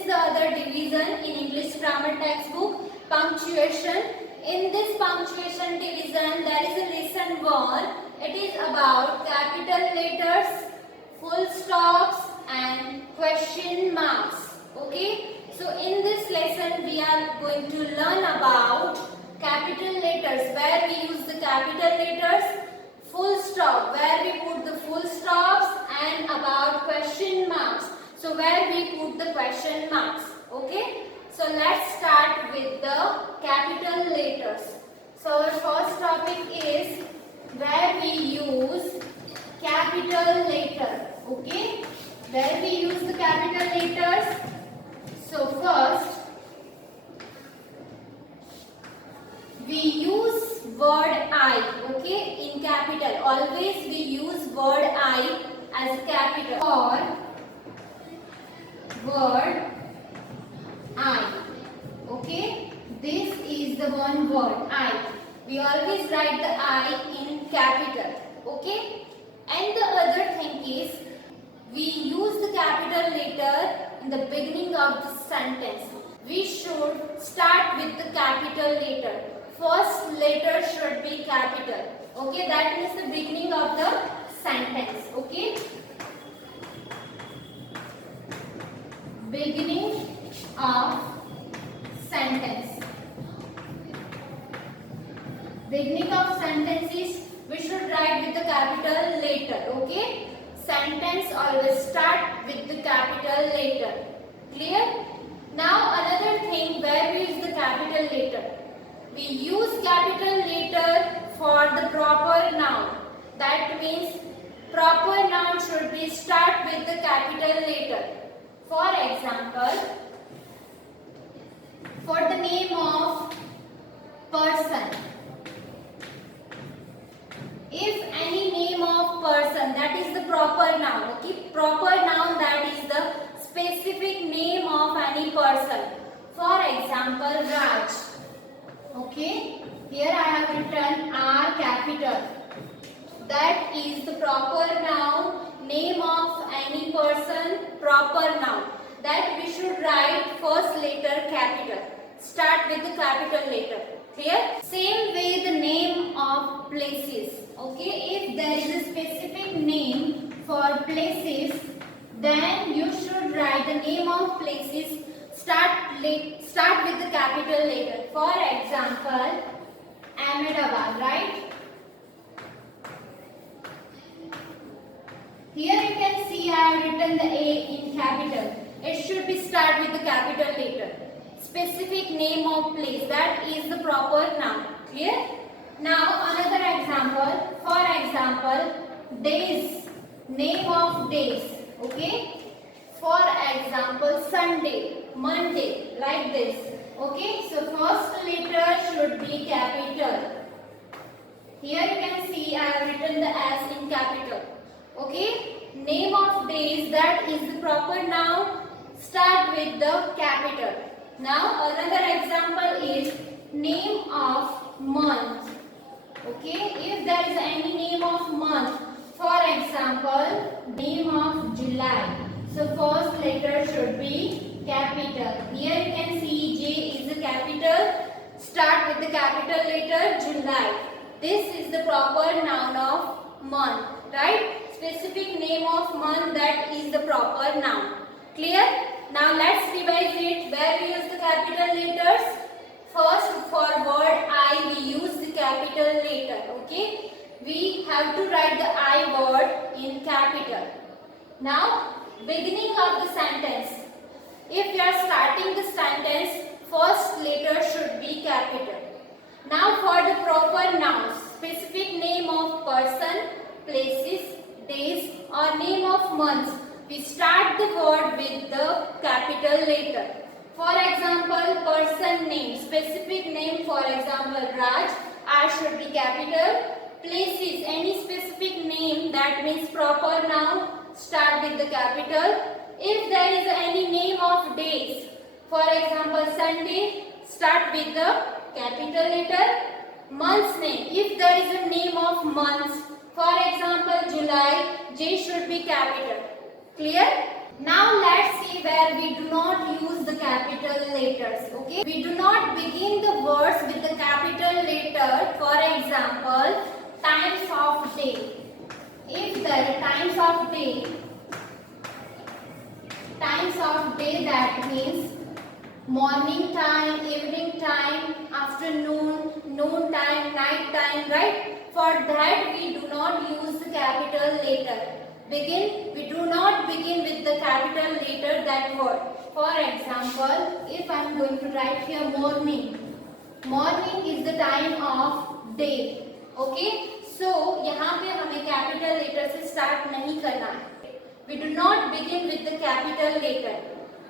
is the other division in English grammar textbook, punctuation. In this punctuation division, there is a lesson 1. It is about capital letters, full stops and question marks. Okay. So in this lesson, we are going to learn about capital letters, where we use the capital letters, full stop, where we put the full stops, and about question marks. So where we put the question marks. Okay. So let's start with the capital letters. So our first topic is where we use capital letter. Okay. Where we use the capital letters. So first, we use word I, okay, in capital. Always we use word I as a capital. For word I, okay, this is the one word I. We always write the I in capital, okay. And the other thing is, we use the capital letter in the beginning of the sentence. We should start with the capital letter. First letter should be capital. Okay, that is the beginning of the sentence. Okay. Beginning of sentence. Beginning of sentences, we should write with the capital letter. Okay. Sentence always start with the capital letter. Clear? Now another thing where we use the capital letter. We use capital letter for the proper noun. That means proper noun should be start with the capital letter. For example, for the name of person. If any name of person, that is the proper noun. Okay, proper noun, that is the specific name of any person. For example, Raj. Okay, here I have written R capital. That is the proper noun, name of any person, proper noun. That we should write first letter capital. Start with the capital letter. Clear? Same way the name of places. Okay, if there is a specific name for places, then you should write the name of places. Start with the capital letter. For example, Ahmedabad, right? Here you can see I have written the A in capital. It should be start with the capital letter. Specific name of place, that is the proper noun. Clear? Now another example. For example, days, name of days. Okay? For example, Sunday, Monday, like this. Okay? So first letter should be capital. Here you can see I have written the S in capital. Okay? Name of days, that is the proper noun. Start with the capital. Now another example is name of month. Okay, if there is any name of month, for example, name of July. So first letter should be capital. Here you can see J is the capital. Start with the capital letter July. This is the proper noun of month, right? Specific name of month, that is the proper noun. Clear? Now let's revise it. Where we use the capital letters? First, for word I, we use the capital letter. Okay? We have to write the I word in capital. Now, beginning of the sentence. If you are starting the sentence, first letter should be capital. Now for the proper nouns, specific name of person, places, days or name of months, we start the word with the capital letter. For example, person name, specific name, for example, Raj, R should be capital. Places, any specific name, that means proper noun, start with the capital. If there is any name of days, for example, Sunday, start with the capital letter. Month's name, if there is a name of months, for example, July, J should be capital. Clear? Now let's see where we do not use the capital letters. Okay, we do not begin the words with the capital letter. For example, times of day. If there are times of day, that means morning time, evening time, afternoon, noon time, night time, right? For that we do not use the capital letter. We do not begin with the capital letter that word. For example, if I am going to write here morning. Morning is the time of day. Okay? So यहाँ पे हमें capital letter से start नहीं करना है. We do not begin with the capital letter.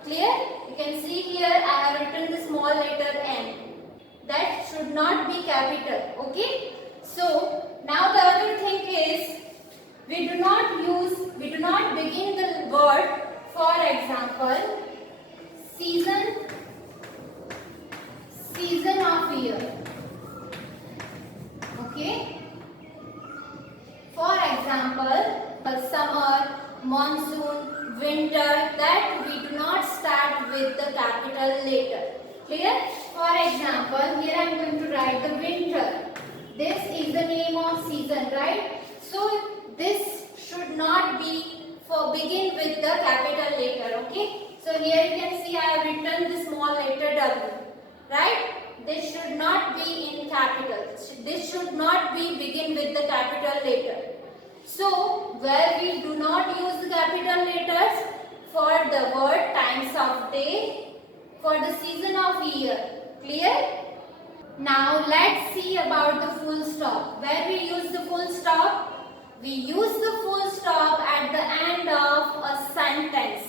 Clear? You can see here I have written the small letter N. That should not be capital. Okay? So now the other thing is we do not begin the word. For example, season of year. Okay? For example, summer, monsoon, winter, that we do not start with the capital letter. Clear? For example, here I am going to write the winter. This is the name of season, right? So this should not be begin with the capital letter. Okay? So here you can see I have written the small letter W. Right? This should not be in capital. This should not be begin with the capital letter. So, where we do not use the capital letters for the word times of day, for the season of year. Clear? Now, let's see about the full stop. Where we use the full stop? We use the full stop at the end of a sentence.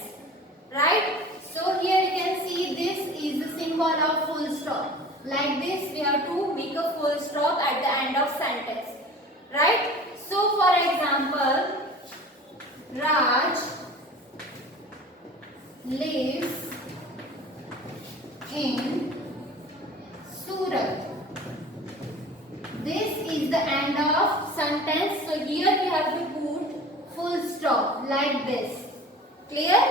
Right? So, here you can see this is the symbol of full stop. Like this, we have to make a full stop at the end of sentence. Right? So, for example, Raj lives in Surat. This is the end of sentence. So, here we have to put full stop like this. Clear?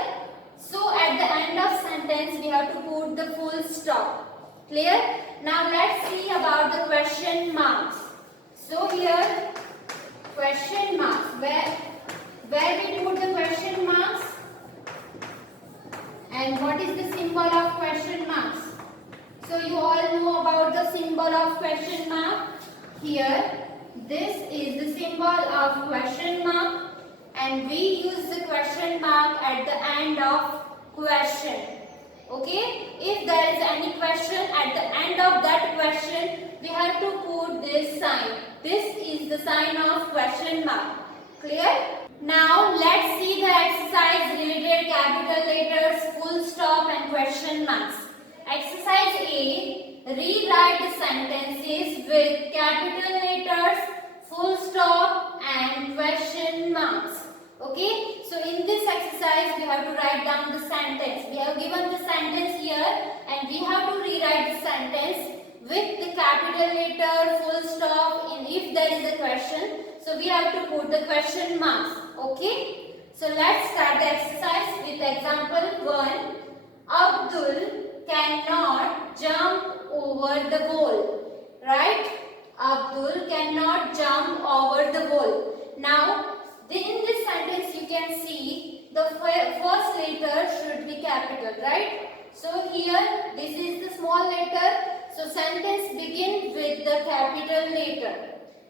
So, at the end of sentence, we have to put the full stop. Clear? Now, let's see about the question marks. So, here question marks. Where we put the question marks? And what is the symbol of question marks? So you all know about the symbol of question mark. Here, this is the symbol of question mark, and we use the question mark at the end of question. Okay? If there is any question, at the end of that question, we have to put this sign. This is the sign of question mark. Clear? Now, let's see the exercise related capital letters, full stop and question marks. Exercise A. Rewrite the sentences with capital letters, full stop and question marks. Okay, so in this exercise we have to write down the sentence. We have given the sentence here and we have to rewrite the sentence with the capital letter, full stop, and if there is a question, so we have to put the question marks. Okay, so let's start the exercise with example 1. Abdul cannot jump over the wall. Right? Abdul cannot jump over the wall. Now, in this sentence you can see the first letter should be capital, right? So here this is the small letter. So sentence begin with the capital letter.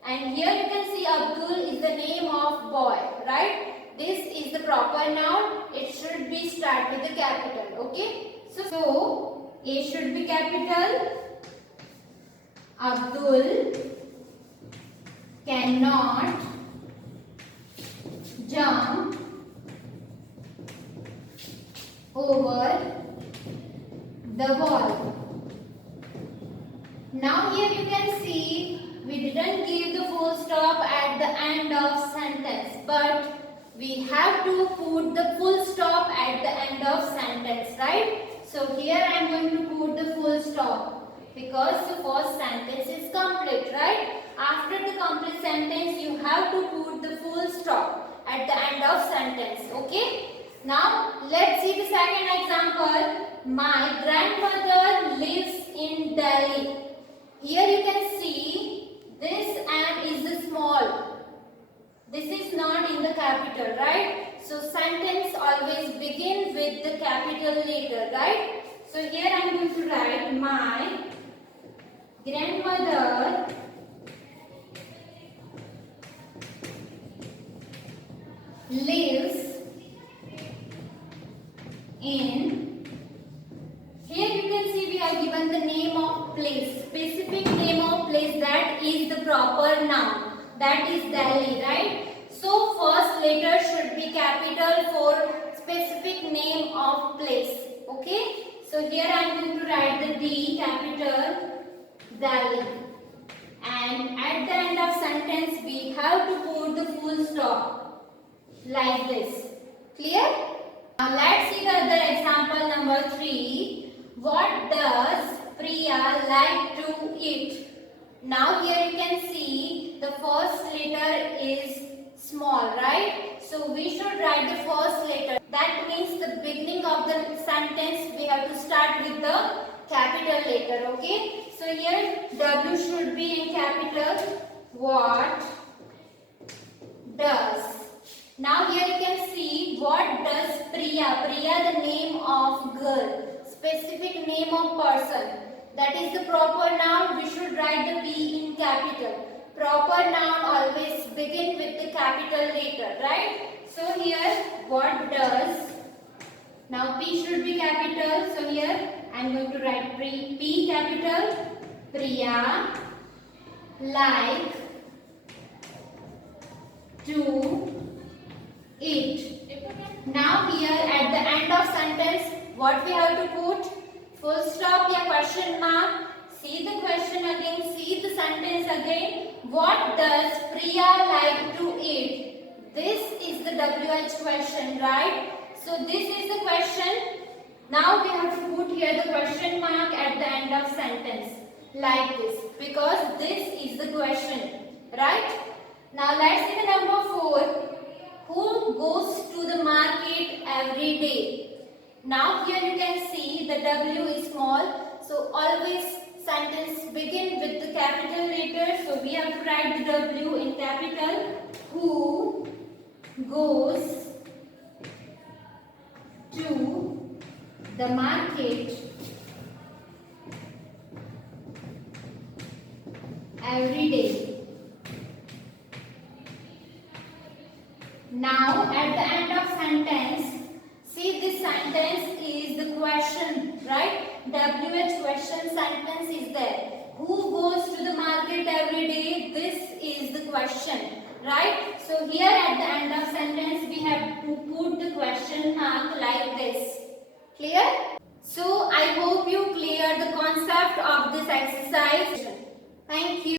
And here you can see Abdul is the name of boy, right? This is the proper noun. It should be start with the capital, okay? So A should be capital. Abdul cannot jump over the wall. Now here you can see we didn't give the full stop at the end of sentence, but we have to put the full stop at the end of sentence, right? So here I am going to put the full stop because the first sentence is complete, right? After the complete sentence you have to put the full stop at the end of sentence, okay? Now let's see the second example. My grandmother lives in Delhi. Here you can see this and is the small. This is not in the capital, right? So sentence always begin with the capital letter, right? So here I am going to write my grandmother lives in. Here you can see we have given the name of place, specific name of place, that is the proper noun, that is Delhi, right? So first letter should be capital for specific name of place. Okay, so here I am going to write the D, capital Delhi, and at the end of sentence we have to put the full stop like this. Clear? Now let's see the other example number 3. What does Priya like to eat? Now here you can see the first letter is small, right? So we should write the first letter. That means the beginning of the sentence we have to start with the capital letter, okay? So here W should be in capital. What does? Now here you can see what does Priya. Priya, the name of girl, specific name of person. That is the proper noun. We should write the P in capital. Proper noun always begin with the capital letter, right? So here what does? Now P should be capital. So here I am going to write P capital. Priya like to eat. Now here at the end of sentence, what we have to put? Full stop या question mark. See the question again, see the sentence again. What does Priya like to eat? This is the WH question, right? So this is the question. Now we have to put here the question mark at the end of sentence like this, because this is the question, right? Now let's see the number 4. Who goes to the market every day? Now here you can see the W is small, so always sentence begin with the capital letter. So we have to write the W in capital. Who goes to the market every day? Now at the end of sentence, see this sentence is the question, right? WH question sentence is there. Who goes to the market every day? This is the question, right? So here at the end of sentence we have to